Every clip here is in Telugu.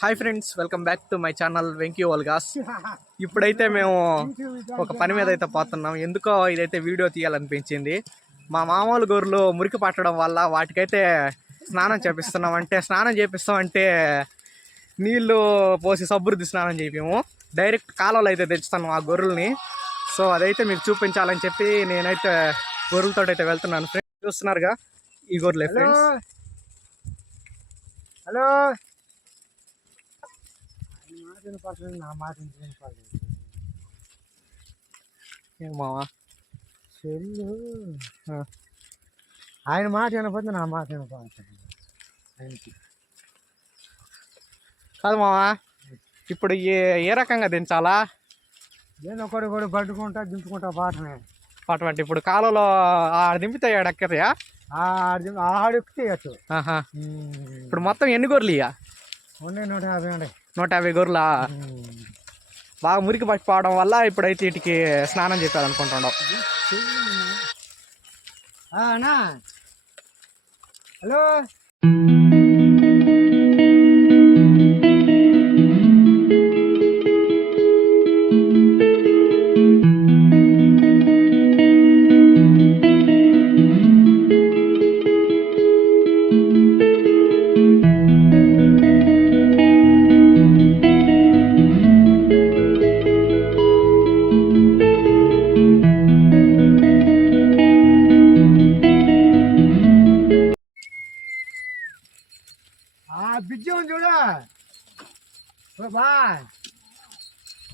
Hi friends welcome back to my channel Venky Olga's ఇప్పుడైతే మేము ఒక పని మీద అయితే పోతున్నాం. ఎందుకో ఇదైతే వీడియో తీయాలనిపించింది. మా మామూలు గొర్రెలు మురికి పట్టడం వల్ల వాటికైతే స్నానం చేపిస్తున్నాం. అంటే స్నానం చేపిస్తాం అంటే నీళ్ళు పోసి సబ్బురుద్ది స్నానం చేపాము. డైరెక్ట్ కాలువలో అయితే తెచ్చుతాను ఆ గొర్రెల్ని. సో అదైతే మీకు చూపించాలని చెప్పి నేనైతే గొర్రెలతో అయితే వెళ్తున్నాను. ఫ్రెండ్స్ చూస్తున్నారుగా ఈ గొర్రెలే ఫ్రెండ్స్ హలో వినపడలేదు నా మాట ఇంటి వినపడలేదు ఏం మావా? చెల్లు. ఆయన మాట వినపడితే నా మాట వినపడలేదు ఆయనకి. కాదు మావా ఇప్పుడు ఏ ఏ రకంగా దించాలా? నేను ఒకటి ఒకటి పట్టుకుంటా దింపుకుంటా పాటనే. అటువంటి ఇప్పుడు కాలువలో ఆడ దింపితే ఆడి అటు ఆహా. ఇప్పుడు మొత్తం ఎన్ని గొర్రెలు ఇయ్య నూట యాభై ఉండే నూట యాభై గొర్రెలా? బాగా మురికి పట్టిపోవడం వల్ల ఇప్పుడైతే వీటికి స్నానం చేయాలనుకుంటున్నాం అన్నా. హలో?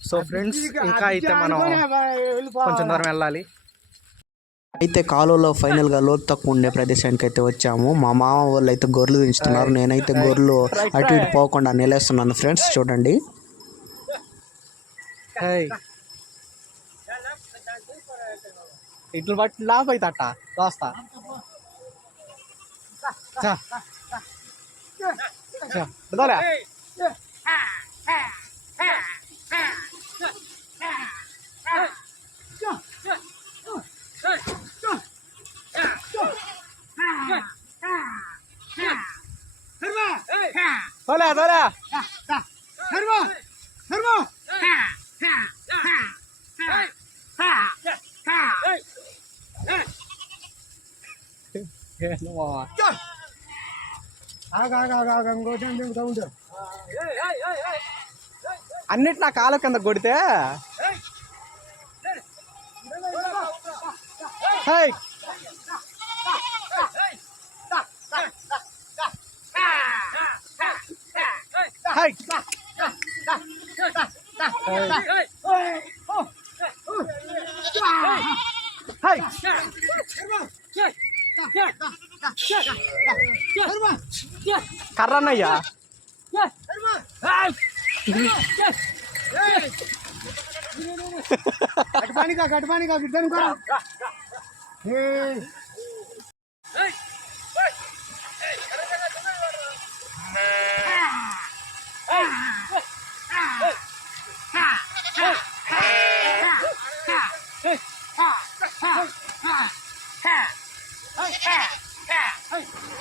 సో ఫ్రెండ్స్ ఇంకా అయితే మనం కొంచెం దూరం వెళ్ళాలి. అయితే కాలువలో ఫైనల్గా లోతు తక్కువ ఉండే ప్రదేశానికి అయితే వచ్చాము. మా మామ వాళ్ళు అయితే గొర్రెలు దించుతున్నారు. నేనైతే గొర్రెలు అటు ఇటు పోకుండా నిలేస్తున్నాను. ఫ్రెండ్స్ చూడండి. ఇట్లు బట్టి లాభ అయితే అట్ట? దోస్తా. చా. దింపుతా ఉండు అన్నిటి నా కాలు కింద కొడితే హై Hai. Hai. Karena ya. पानी का घट पानी का गिरधन का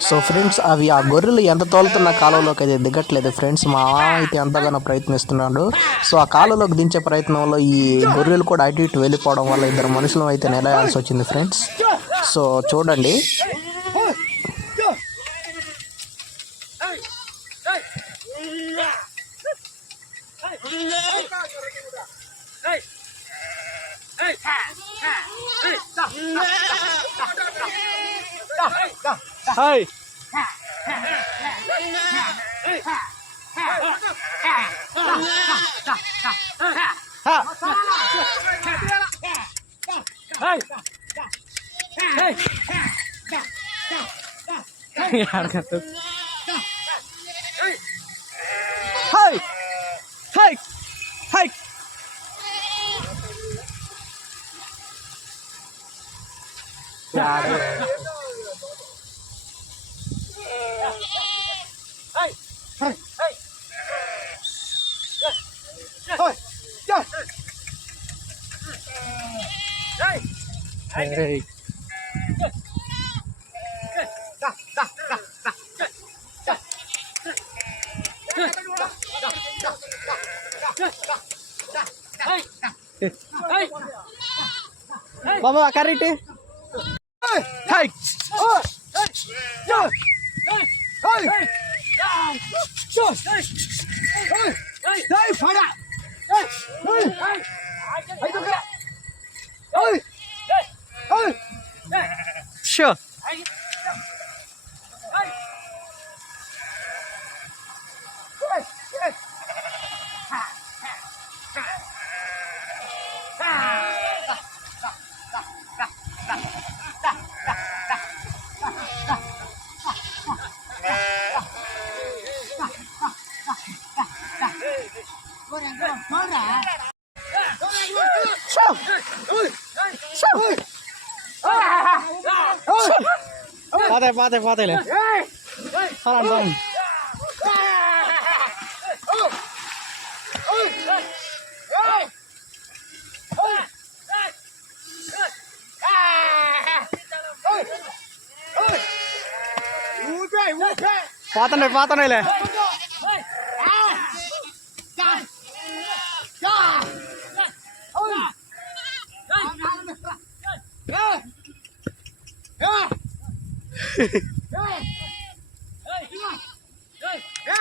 సో ఫ్రెండ్స్ అవి ఆ గొర్రెలు ఎంత తోలుతున్న కాలువలోకి అయితే దిగట్లేదు. ఫ్రెండ్స్ మా మామ అయితే ఎంతగానో ప్రయత్నిస్తున్నాడు. సో ఆ కాలువలోకి దించే ప్రయత్నంలో ఈ గొర్రెలు కూడా అటు ఇటు వెళ్ళిపోవడం వల్ల ఇద్దరు మనుషులు అయితే నిలయాల్సి వచ్చింది ఫ్రెండ్స్ సో చూడండి. Hey. यार तो हाय हाय हाय यार Hey. Mama akarite. Hey. Oh. Yo. Hey. Hey. Hey. Hey. Hey. Hey. Hey. பாத்தே பாத்தே பாத்தேல பாலாம் பாலாம் பாத்தனே பாத்தனே இல்லை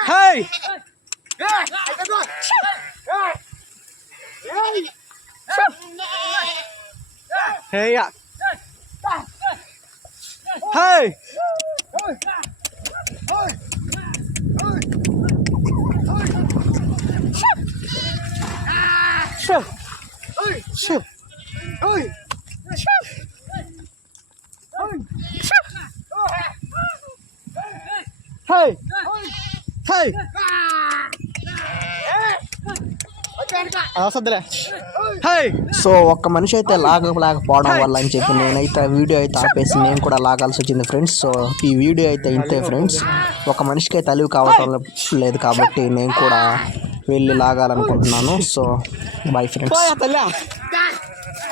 hey hey ạ hey Sure. Sure. Sure. వస్తుందిలే హై సో ఒక్క మనిషి అయితే లాగలేకపోవడం వల్ల అని చెప్పి నేనైతే వీడియో అయితే ఆపేసి నేను కూడా లాగాల్సి వచ్చింది ఫ్రెండ్స్ సో ఈ వీడియో అయితే ఇంతే ఫ్రెండ్స్ ఒక మనిషికి అయితే అలివి కావటం లేదు కాబట్టి నేను కూడా వెళ్ళి లాగాలనుకుంటున్నాను. So bye friends